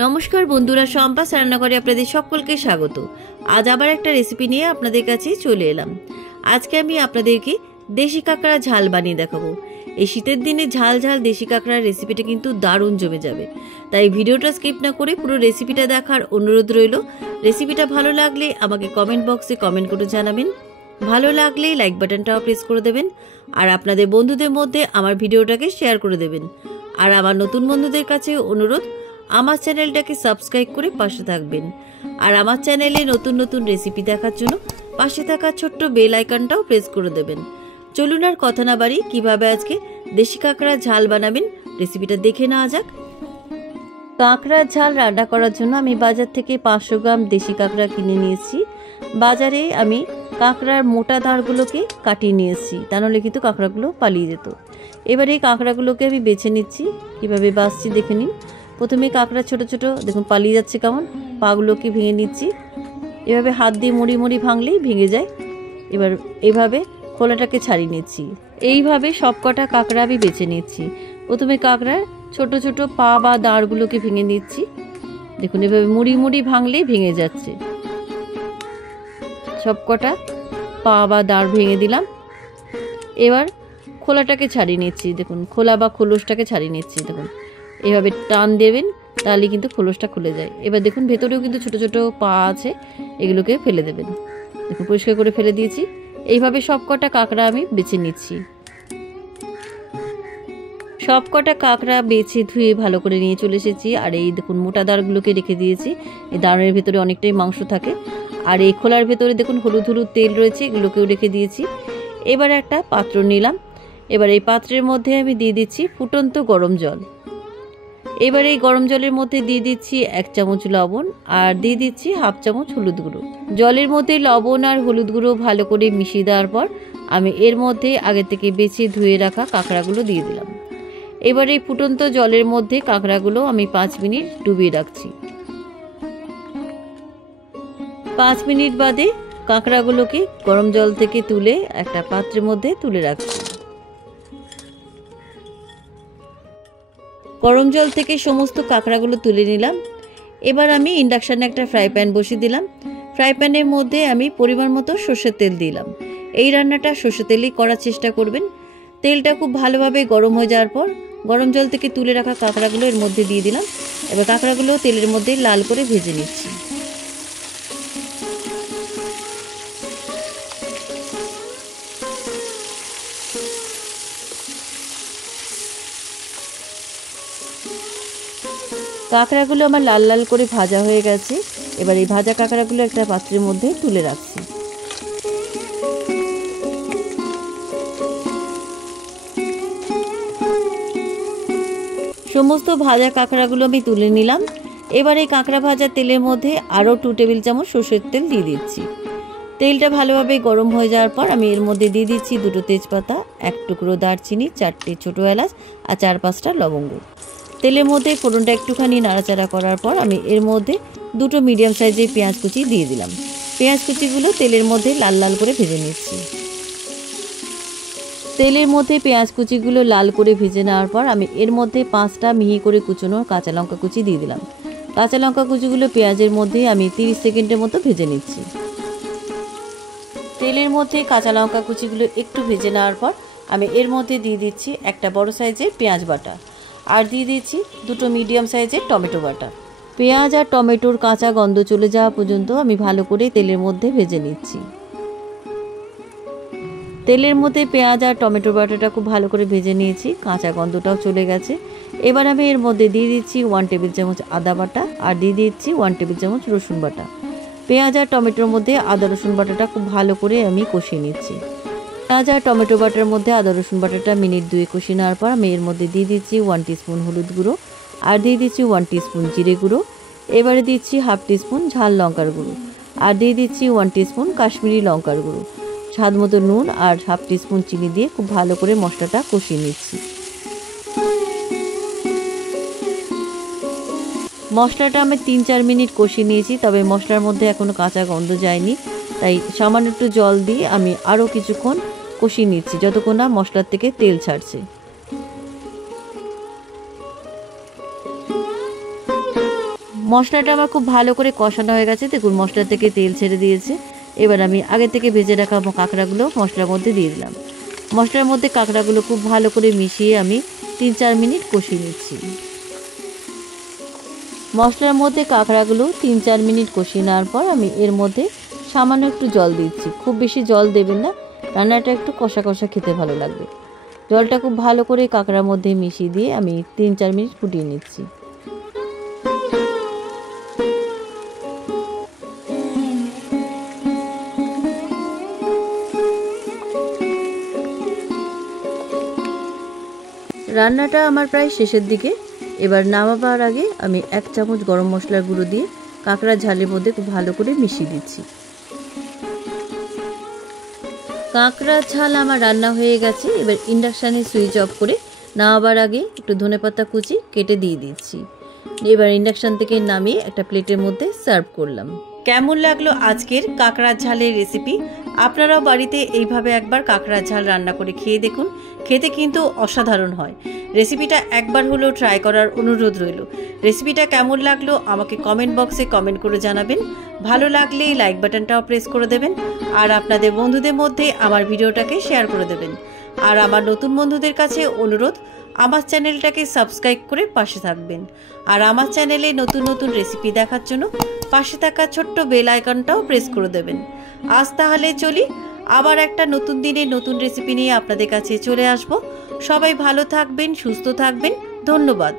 নমস্কার বন্ধুরা, সম্পাস রান্নাঘরে আপনাদের সকলকে স্বাগত। আজ আবার একটা রেসিপি নিয়ে আপনাদের কাছে চলে এলাম। আজকে আমি আপনাদেরকে দেশি কাঁকড়া ঝাল বানিয়ে দেখাবো। এই শীতের দিনে ঝাল ঝাল দেশি কাঁকড়ার রেসিপিটা কিন্তু দারুণ জমে যাবে, তাই ভিডিওটা স্কিপ না করে পুরো রেসিপিটা দেখার অনুরোধ রইল। রেসিপিটা ভালো লাগলে আমাকে কমেন্ট বক্সে কমেন্ট করে জানাবেন। ভালো লাগলে লাইক বাটনটাও প্রেস করে দেবেন, আর আপনাদের বন্ধুদের মধ্যে আমার ভিডিওটাকে শেয়ার করে দেবেন। আর আমার নতুন বন্ধুদের কাছে অনুরোধ, আমার চ্যানেলটাকে সাবস্ক্রাইব করে পাশে থাকবেন। আর আমার চ্যানেলে নতুন নতুন রেসিপি দেখার জন্য পাশে থাকা ছোট্ট বেল আইকনটাও প্রেস করে দেবেন। চলুন আর কথা না বাড়ি, কিভাবে আজকে দেশি কাঁকড়া ঝাল বানাবেন রেসিপিটা দেখে নেওয়া যাক। কাঁকড়ার ঝাল রান্না করার জন্য আমি বাজার থেকে 500 গ্রাম দেশি কাঁকড়া কিনে নিয়েছি। বাজারে আমি কাঁকড়ার মোটা দাঁড়গুলোকে কাটিয়ে নিয়েছি, তা নাহলে কিন্তু কাঁকড়াগুলো পালিয়ে যেত। এবার এই কাঁকড়াগুলোকে আমি বেছে নিচ্ছি। কীভাবে বাছছি দেখে নিন। প্রথমে কাঁকড়া ছোট ছোট দেখুন পালিয়ে যাচ্ছে কেমন, পাগুলোকে ভেঙে নিচ্ছি। এভাবে হাত দিয়ে মুড়ি মুড়ি ভাঙলেই ভেঙে যায়। এবার এভাবে খোলাটাকে ছাড়িয়ে নিচ্ছি। এইভাবে সবকটা কাঁকড়া আমি বেছে নিচ্ছি। প্রথমে কাঁকড়ার ছোট ছোট পা বা দাঁড়গুলোকে ভেঙে নিচ্ছি। দেখুন এভাবে মুড়ি মুড়ি ভাঙলেই ভেঙে যাচ্ছে। সবকটা পা বা দাঁড় ভেঙে দিলাম। এবার খোলাটাকে ছাড়িয়ে নিচ্ছি। দেখুন খোলা বা খোলসটাকে ছাড়িয়ে নিচ্ছি। দেখুন এভাবে টান দেবেন, তাহলে কিন্তু খোলসটা খুলে যায়। এবার দেখুন ভেতরেও কিন্তু ছোট ছোট পা আছে, এগুলোকে ফেলে দেবেন। দেখুন পরিষ্কার করে ফেলে দিয়েছি। এইভাবে সবকটা কাঁকড়া আমি বেছে নিচ্ছি। সবকটা কাঁকড়া বেছে ধুয়ে ভালো করে নিয়ে চলে এসেছি। আর এই দেখুন মোটা দাঁড়গুলোকে রেখে দিয়েছি। এই দাঁড়ের ভেতরে অনেকটাই মাংস থাকে। আর এই খোলার ভেতরে দেখুন হলুদ হলুদ তেল রয়েছে, এগুলোকেও রেখে দিয়েছি। এবার একটা পাত্র নিলাম। এবার এই পাত্রের মধ্যে আমি দিয়ে দিচ্ছি ফুটন্ত গরম জল। এবার এই গরম জলের মধ্যে দিয়ে দিচ্ছি 1 চামচ লবণ, আর দিয়ে দিচ্ছি 1/2 চামচ হলুদ গুঁড়ো। জলের মধ্যে লবণ আর হলুদ গুঁড়ো ভালো করে মিশিয়ে দেওয়ার পর আমি এর মধ্যে আগে থেকে বেছে ধুয়ে রাখা কাঁকড়াগুলো দিয়ে দিলাম। এবার এই ফুটন্ত জলের মধ্যে কাঁকড়াগুলো আমি 5 মিনিট ডুবিয়ে রাখছি। 5 মিনিট বাদে কাঁকড়াগুলোকে গরম জল থেকে তুলে একটা পাত্রের মধ্যে তুলে রাখছি। গরম জল থেকে সমস্ত কাঁকড়াগুলো তুলে নিলাম। এবার আমি ইন্ডাকশানে একটা ফ্রাই প্যান বসিয়ে দিলাম। ফ্রাই প্যানের মধ্যে আমি পরিমাণ মতো সর্ষের তেল দিলাম। এই রান্নাটা সর্ষের তেলেই করার চেষ্টা করবেন। তেলটা খুব ভালোভাবে গরম হয়ে যাওয়ার পর গরম জল থেকে তুলে রাখা কাঁকড়াগুলো এর মধ্যে দিয়ে দিলাম। এবার কাঁকড়াগুলো তেলের মধ্যে লাল করে ভেজে নিচ্ছি। কাঁকড়াগুলো আমার লাল লাল করে ভাজা হয়ে গেছে। এবার এই ভাজা কাঁকড়াগুলো একটা পাত্রের মধ্যে তুলে রাখছি। সমস্ত ভাজা কাঁকড়াগুলো আমি তুলে নিলাম। এবার এই কাঁকড়া ভাজা তেলের মধ্যে আরও 2 টেবিল চামচ সর্ষের তেল দিয়ে দিচ্ছি। তেলটা ভালোভাবে গরম হয়ে যাওয়ার পর আমি এর মধ্যে দিয়ে দিচ্ছি 2টো তেজপাতা, 1 টুকরো দারচিনি, 4টে ছোটো এলাচ আর 4-5টা লবঙ্গ। তেলের মধ্যে ফোড়নটা একটুখানি নাড়াচাড়া করার পর আমি এর মধ্যে 2টো মিডিয়াম সাইজের পেঁয়াজ কুচি দিয়ে দিলাম। পেঁয়াজ কুচিগুলো তেলের মধ্যে লাল লাল করে ভেজে নিচ্ছি। তেলের মধ্যে পেঁয়াজ কুচিগুলো লাল করে ভেজে নেওয়ার পর আমি এর মধ্যে 5টা মিহি করে কুচনো কাঁচা লঙ্কা কুচি দিয়ে দিলাম। কাঁচা লঙ্কা কুচিগুলো পেঁয়াজের মধ্যে আমি 30 সেকেন্ডের মতো ভেজে নিচ্ছি। তেলের মধ্যে কাঁচা লঙ্কা কুচিগুলো একটু ভেজে নেওয়ার পর আমি এর মধ্যে দিয়ে দিচ্ছি একটা বড় সাইজের পেঁয়াজ বাটা, আর দিয়ে দিচ্ছি 2টো মিডিয়াম সাইজের টমেটো বাটা। পেঁয়াজ আর টমেটোর কাঁচা গন্ধ চলে যাওয়া পর্যন্ত আমি ভালো করে তেলের মধ্যে ভেজে নিচ্ছি। তেলের মধ্যে পেঁয়াজ আর টমেটো বাটাটা খুব ভালো করে ভেজে নিয়েছি, কাঁচা গন্ধটাও চলে গেছে। এবার আমি এর মধ্যে দিয়ে দিচ্ছি 1 টেবিল চামচ আদা বাটা, আর দিয়ে দিচ্ছি 1 টেবিল চামচ রসুন বাটা। পেঁয়াজ আর টমেটোর মধ্যে আদা রসুন বাটাটা খুব ভালো করে আমি কষিয়ে নিচ্ছি। পেঁয়াজ আর টমেটো বাটার মধ্যে আদা রসুন বাটাটা মিনিট 2 কষিয়ে নেওয়ার পর আমি এর মধ্যে দিয়ে দিচ্ছি 1 টিস্পুন হলুদ গুঁড়ো, আর দিয়ে দিচ্ছি 1 টিস্পুন জিরে গুঁড়ো। এবারে দিচ্ছি 1/2 টিস্পুন ঝাল লঙ্কার গুঁড়ো, আর দিয়ে দিচ্ছি 1 টিস্পুন কাশ্মীরি লঙ্কার গুঁড়ো। স্বাদ মতো নুন আর 1/2 টিস্পুন চিনি দিয়ে খুব ভালো করে মশলাটা কষিয়ে নিচ্ছি। মশলাটা আমি 3-4 মিনিট কষিয়ে নিয়েছি, তবে মশলার মধ্যে এখনও কাঁচা গন্ধ যায়নি, তাই সামান্য একটু জল দিয়ে আমি আরও কিছুক্ষণ কষিয়ে নিচ্ছি, যতক্ষণ না মশলার থেকে তেল ছাড়ছে। মশলাটা আমার খুব ভালো করে কষানো হয়ে গেছে। দেখুন মশলা থেকে তেল ছেড়ে দিয়েছে। এবার আমি আগে থেকে ভেজে রাখা কাঁকড়াগুলো মশলার মধ্যে দিয়ে দিলাম। মশলার মধ্যে কাঁকড়াগুলো খুব ভালো করে মিশিয়ে আমি 3-4 মিনিট কষিয়ে নিচ্ছি। মশলার মধ্যে কাঁকড়াগুলো 3-4 মিনিট কষিয়ে নেওয়ার পর আমি এর মধ্যে সামান্য একটু জল দিচ্ছি। খুব বেশি জল দেবেন না, রান্নাটা একটু কষা কষা খেতে ভালো লাগবে। জলটা খুব ভালো করে কাঁকড়ার মধ্যে মিশিয়ে দিয়ে আমি 3-4 মিনিট ফুটিয়ে নিচ্ছি। রান্নাটা আমার প্রায় শেষের দিকে। এবার নামাবার আগে আমি 1 চামচ গরম মশলার গুঁড়ো দিয়ে কাঁকড়ার ঝালের মধ্যে খুব ভালো করে মিশিয়ে দিচ্ছি। কাঁকড়ার ঝাল আমার রান্না হয়ে গেছে। এবার ইন্ডাকশানে সুইচ অফ করে নামাবার আগে একটু ধনেপাতা কুচি কেটে দিয়ে দিচ্ছি। এবার ইন্ডাকশান থেকে নামিয়ে একটা প্লেটের মধ্যে সার্ভ করলাম। কেমন লাগলো আজকের কাঁকড়ার ঝালের রেসিপি? আপনারাও বাড়িতে এইভাবে একবার কাঁকড়ার ঝাল রান্না করে খেয়ে দেখুন, খেতে কিন্তু অসাধারণ হয়। রেসিপিটা একবার হলেও ট্রাই করার অনুরোধ রইল। রেসিপিটা কেমন লাগলো আমাকে কমেন্ট বক্সে কমেন্ট করে জানাবেন। ভালো লাগলে লাইক বাটনটাও প্রেস করে দেবেন, আর আপনাদের বন্ধুদের মধ্যে আমার ভিডিওটাকে শেয়ার করে দেবেন। আর আমার নতুন বন্ধুদের কাছে অনুরোধ, আমার চ্যানেলটাকে সাবস্ক্রাইব করে পাশে থাকবেন। আর আমার চ্যানেলে নতুন নতুন রেসিপি দেখার জন্য পাশে থাকা ছোট্ট বেল আইকনটাও প্রেস করে দেবেন। আজ তাহলে চলি, আবার একটা নতুন দিনে নতুন রেসিপি নিয়ে আপনাদের কাছে চলে আসব। সবাই ভালো থাকবেন, সুস্থ থাকবেন। ধন্যবাদ।